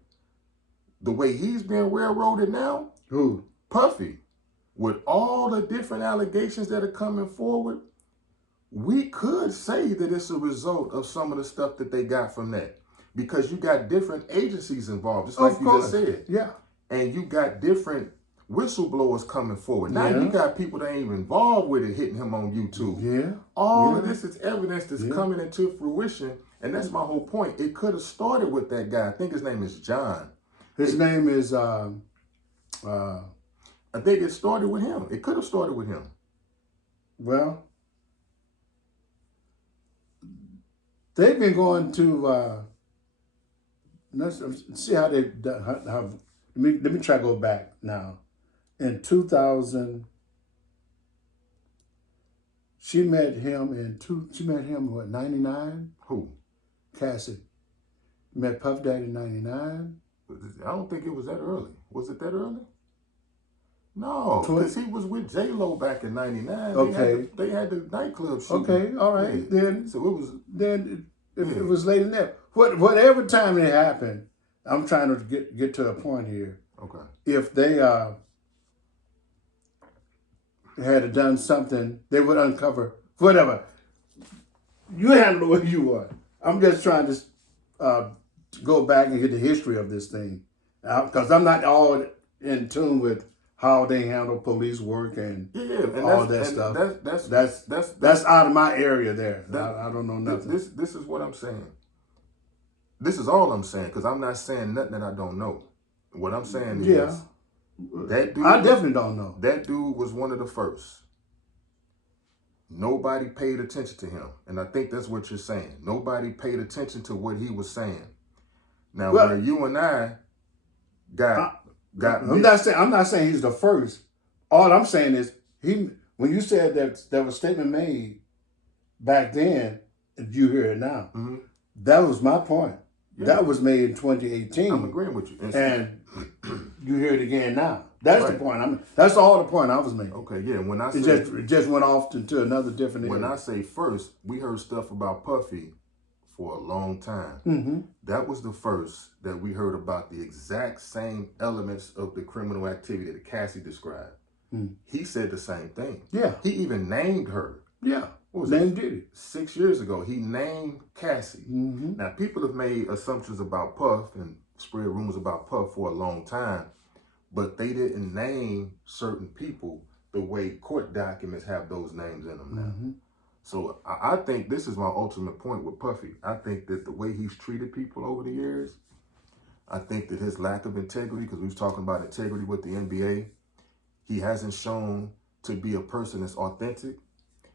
the way he's being railroaded now, who? Puffy, with all the different allegations that are coming forward, we could say that it's a result of some of the stuff that they got from that. Because you got different agencies involved, just like you just said. Yeah. And you got different whistleblowers coming forward. Now you got people that ain't even involved with it hitting him on YouTube. Yeah. All of this is evidence that's coming into fruition. And that's my whole point. It could have started with that guy. I think his name is John. His name is I think it started with him. It could have started with him. Well, they've been going to let's see how they how let me try to go back now. In 2000, she met him what, 99? Who? Cassie. Met Puff Daddy in 99. I don't think it was that early. Was it that early? No, because he was with J-Lo back in 99. Okay. They had the nightclub shoot. Okay, all right. Yeah. Then so it was. Then it was late in there. Whatever time it happened, I'm trying to get to a point here. Okay. If they had done something, they would uncover whatever. You handle what you want. I'm just trying to go back and get the history of this thing, because I'm not all in tune with how they handle police work and all that stuff. That's out of my area there. I don't know nothing. This is what I'm saying. This is all I'm saying, because I'm not saying nothing that I don't know. What I'm saying is that dude. I definitely don't know. That dude was one of the first. Nobody paid attention to him, and I think that's what you're saying. Nobody paid attention to what he was saying. Now, where you and I got. I'm not saying he's the first. All I'm saying is when you said that there was a statement made back then, you hear it now. Mm-hmm. That was my point. Yeah. That was made in 2018. I'm agreeing with you. And you hear it again now. That's the point. That's all the point I was making. Okay, yeah. When I say it just went off into another different area. When I say first, we heard stuff about Puffy for a long time. Mm-hmm. That was the first that we heard about the exact same elements of the criminal activity that Cassie described. Mm. He said the same thing. Yeah. He even named her. Yeah. What was named Diddy. 6 years ago, he named Cassie. Mm-hmm. Now, people have made assumptions about Puff and spread rumors about Puff for a long time, but they didn't name certain people the way court documents have those names in them now. Mm-hmm. So I think this is my ultimate point with Puffy. I think that the way he's treated people over the years, I think that his lack of integrity, because we was talking about integrity with the NBA, he hasn't shown to be a person that's authentic.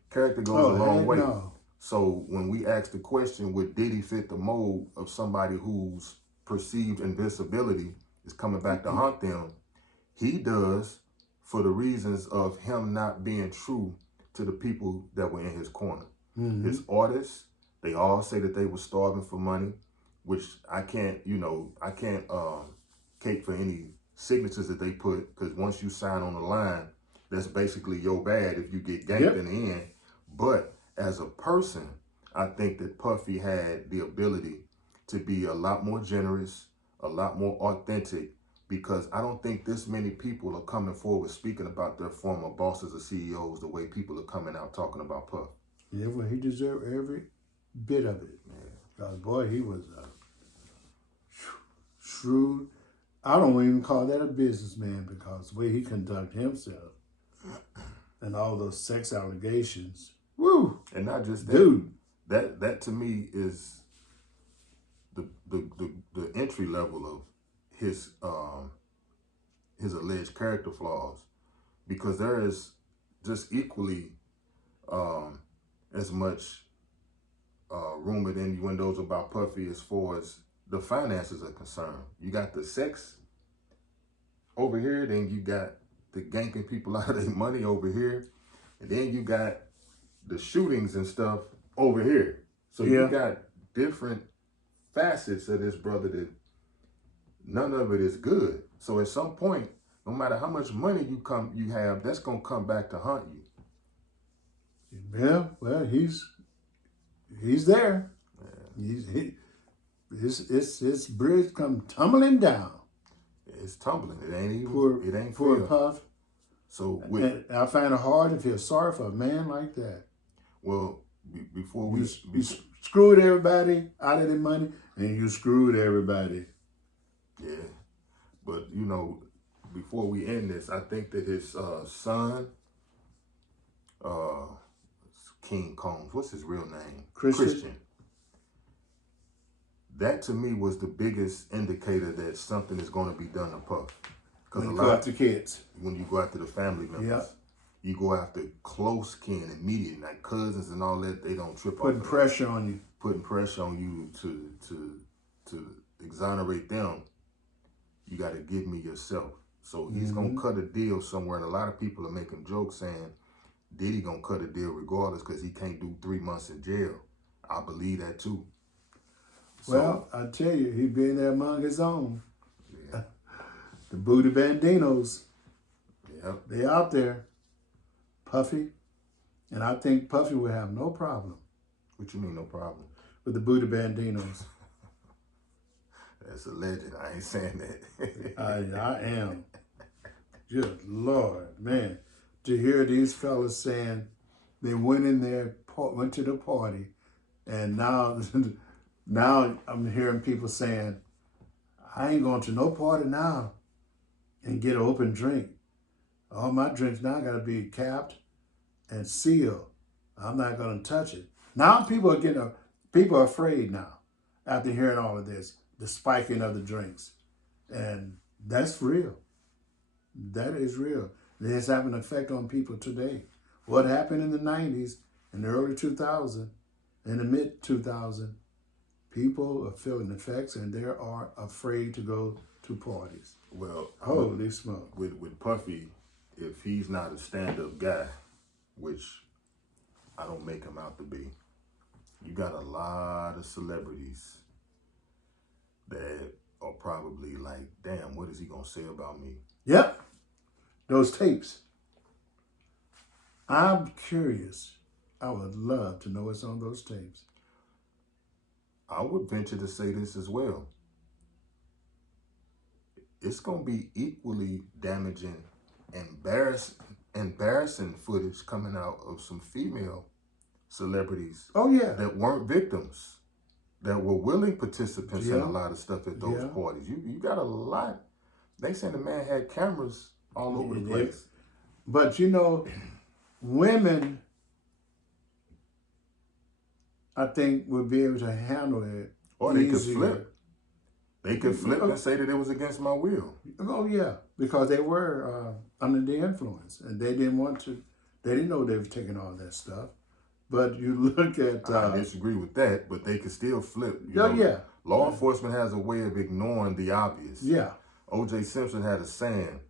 Character goes a long way. No. So when we ask the question, would Diddy fit the mold of somebody whose perceived invincibility is coming back to haunt them? He does, for the reasons of him not being true to the people that were in his corner. Mm-hmm. His artists, they all say that they were starving for money, which I can't cake for any signatures that they put, because once you sign on the line, that's basically your bad if you get ganked in the end. But as a person, I think that Puffy had the ability to be a lot more generous, a lot more authentic, because I don't think this many people are coming forward speaking about their former bosses or CEOs the way people are coming out talking about Puff. Yeah, well, he deserved every bit of it. Because, boy, he was shrewd. I don't even call that a businessman, because the way he conducted himself and all those sex allegations. Woo! And not just that. Dude. That to me is the entry level of his alleged character flaws, because there is just equally as much rumored innuendos about Puffy as far as the finances are concerned. You got the sex over here, then you got the ganking people out of their money over here, and then you got the shootings and stuff over here. So you got different facets of this brother that none of it is good. So at some point, no matter how much money you have, that's gonna come back to haunt you. Yeah, well, he's there. Yeah. His bridge come tumbling down. It's tumbling. It ain't even. It ain't poor fair. Puff. So and I find it hard to feel sorry for a man like that. Well, before we screwed everybody out of their money, and you screwed everybody. Yeah, but you know, before we end this, I think that his son, King Combs, what's his real name? Christian. That to me was the biggest indicator that something is going to be done to Puff. Because when you go after kids, when you go after the family members, you go after close kin, immediate, like cousins and all that. They don't trip. Putting pressure on you. Putting pressure on you to exonerate them. You got to give me yourself. So he's going to cut a deal somewhere. And a lot of people are making jokes saying Diddy going to cut a deal regardless because he can't do 3 months in jail. I believe that too. So, well, I tell you, he's been there among his own. Yeah. The Booty Bandinos. Yeah. They out there. Puffy. And I think Puffy will have no problem. What you mean no problem? With the Booty Bandinos. That's a legend. I ain't saying that. I am. Good Lord, man. To hear these fellas saying they went in there, went to the party, and now I'm hearing people saying, I ain't going to no party now and get an open drink. All my drinks now got to be capped and sealed. I'm not going to touch it. Now people are afraid now after hearing all of this. The spiking of the drinks. And that's real. That is real. It's having an effect on people today. What happened in the 90s, in the early 2000s, in the mid 2000s, people are feeling effects and they are afraid to go to parties. Well, holy smoke. With Puffy, if he's not a stand-up guy, which I don't make him out to be, you got a lot of celebrities that are probably like, damn, what is he going to say about me? Yep. Those tapes. I'm curious. I would love to know what's on those tapes. I would venture to say this as well. It's going to be equally damaging, embarrassing footage coming out of some female celebrities. Oh, yeah. That weren't victims. That were willing participants in a lot of stuff at those parties. You got a lot. They said the man had cameras all over the place. But you know, women, I think, would be able to handle it. Or they could flip. They could flip and say that it was against my will. Oh yeah, because they were under the influence, and they didn't want to. They didn't know they were taking all that stuff. But you look at... I disagree with that, but they can still flip. Law enforcement has a way of ignoring the obvious. Yeah. O.J. Simpson had a saying,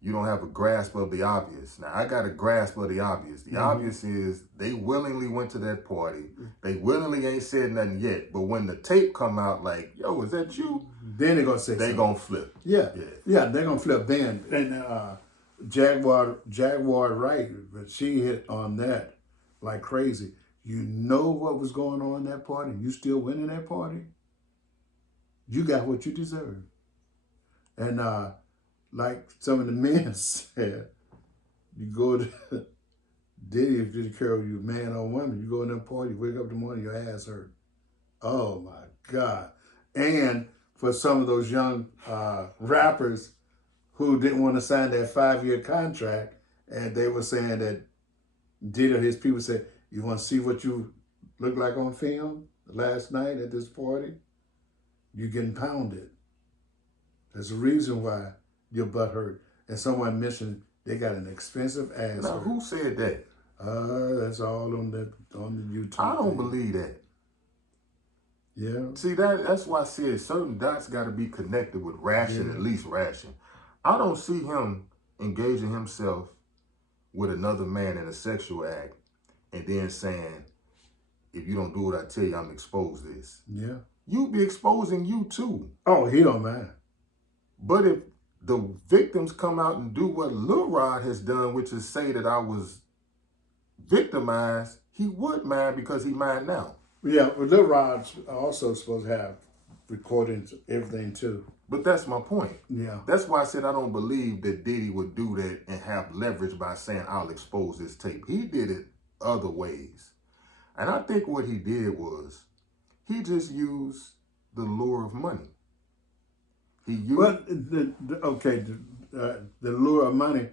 you don't have a grasp of the obvious. Now, I got a grasp of the obvious. The obvious is they willingly went to that party. They willingly ain't said nothing yet. But when the tape come out like, yo, is that you? Then they're going to say something. They're going to flip. Yeah, they're going to flip then. And Jaguar Wright, but she hit on that like crazy. You know what was going on in that party? You still winning that party? You got what you deserve. And like some of the men said, you go to Diddy, if you care if you're man or woman, you go in that party, wake up in the morning, your ass hurt. Oh my God. And for some of those young rappers who didn't want to sign that 5-year contract, and they were saying that Diddy or his people said, you want to see what you look like on film last night at this party? You're getting pounded. There's a reason why your butt hurt. And someone mentioned they got an expensive ass. Now, who said that? That's all on the YouTube. I don't believe that. Yeah. See, that's why I said certain dots got to be connected with ration, Yeah. at least ration. I don't see him engaging himself with another man in a sexual act and then saying, if you don't do what I tell you, I'm expose this. Yeah. You be exposing you too. Oh, he don't mind. But if the victims come out and do what Lil Rod has done, which is say that I was victimized, he would mind because he mind now. Yeah, but Lil Rod's also supposed to have recordings, everything too. But that's my point. Yeah. That's why I said I don't believe that Diddy would do that and have leverage by saying, I'll expose this tape. He did it other ways. And I think what he did was he just used the lure of money. He used... Well, okay, the lure of money,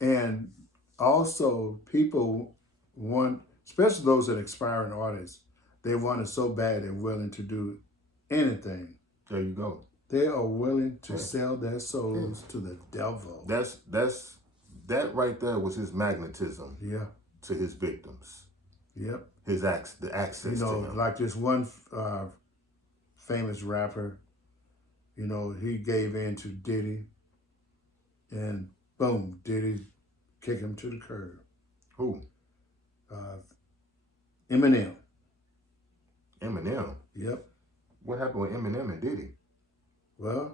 and also people want, especially those that aspiring artists, they want it so bad they're willing to do anything. There you go. They are willing to sell their souls to the devil. That right there was his magnetism. Yeah. To his victims. Yep. The access. You know, to him. like this one famous rapper. You know, he gave in to Diddy, and boom, Diddy kicked him to the curb. Who? Eminem. Eminem. Yep. What happened with Eminem and Diddy? Well,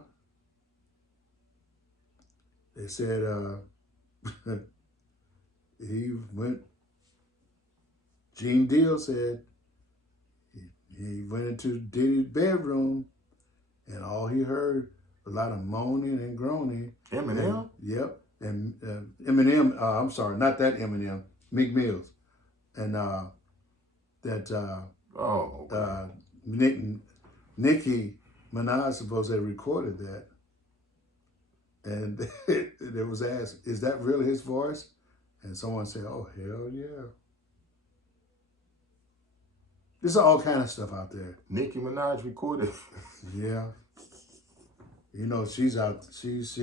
they said he went. Gene Deal said he went into Diddy's bedroom, and all he heard a lot of moaning and groaning. Eminem? And, yep. And Eminem, I'm sorry, not that Eminem, Meek Mills. And Nicki Minaj supposedly recorded that. And it was asked, is that really his voice? And someone said, oh, hell yeah. There's all kind of stuff out there. Nicki Minaj recorded. Yeah. You know, she's out. She's.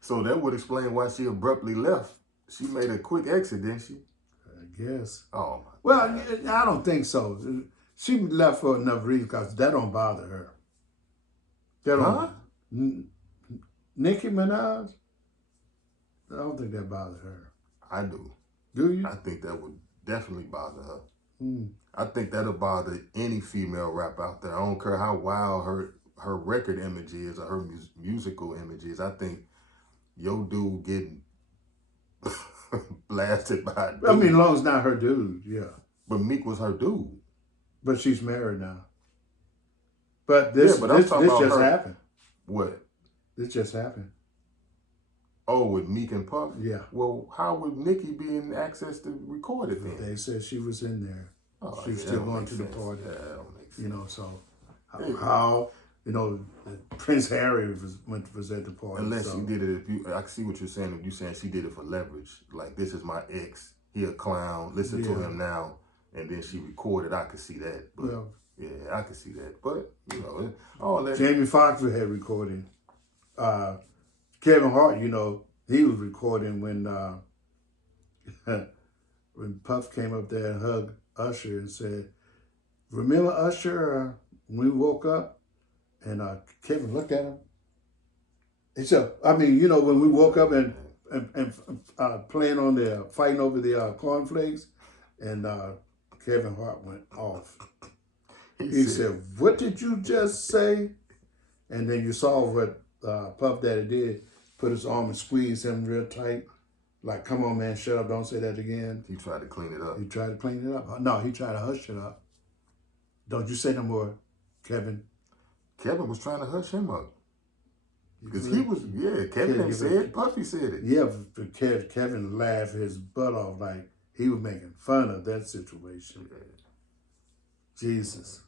So that would explain why she abruptly left. She made a quick exit, didn't she? I guess. Oh, my well, God. I don't think so. She left for enough reason because that don't bother her. That don't. Huh? Nicki Minaj? I don't think that bothers her. I do. Do you? I think that would definitely bother her. Mm. I think that'll bother any female rap out there. I don't care how wild her record image is or her musical image is. I think your dude getting blasted by a dude. I mean, as long as not her dude, yeah. But Meek was her dude. But she's married now. But this just happened. What? This just happened. Oh, with Meek and Puff? Yeah. Well, how would Nicki be in access to record it then? They said she was in there. Oh, she was still going to the party. Yeah, that don't make sense. You know, so how you know, Prince Harry was at the party. Unless she did it, I see what you're saying. If you're saying she did it for leverage, like this is my ex, he a clown. Listen to him now, and then she recorded. I could see that. But yeah, I could see that. But you know, all that. Jamie Foxx had recording. Kevin Hart, you know, he was recording when when Puff came up there and hugged Usher and said, "Remember Usher when we woke up?" And Kevin looked at him. He said, "I mean, you know, when we woke up and playing on the fighting over the cornflakes," and Kevin Hart went off. He said, "What did you just say?" And then you saw what Puff Daddy did. Put his arm and squeeze him real tight. Like, come on, man, shut up. Don't say that again. He tried to clean it up. He tried to clean it up. No, he tried to hush it up. Don't you say no more, Kevin. Kevin was trying to hush him up. Because he was, Kevin said it. Puffy said it. Yeah, but Kevin laughed his butt off like he was making fun of that situation. Yeah. Jesus.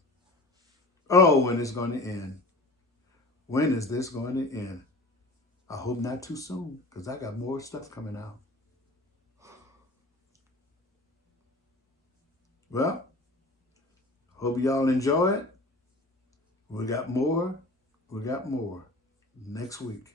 Oh, when is going to end? When is this going to end? I hope not too soon, because I got more stuff coming out. Well, hope y'all enjoy it. We got more. Next week.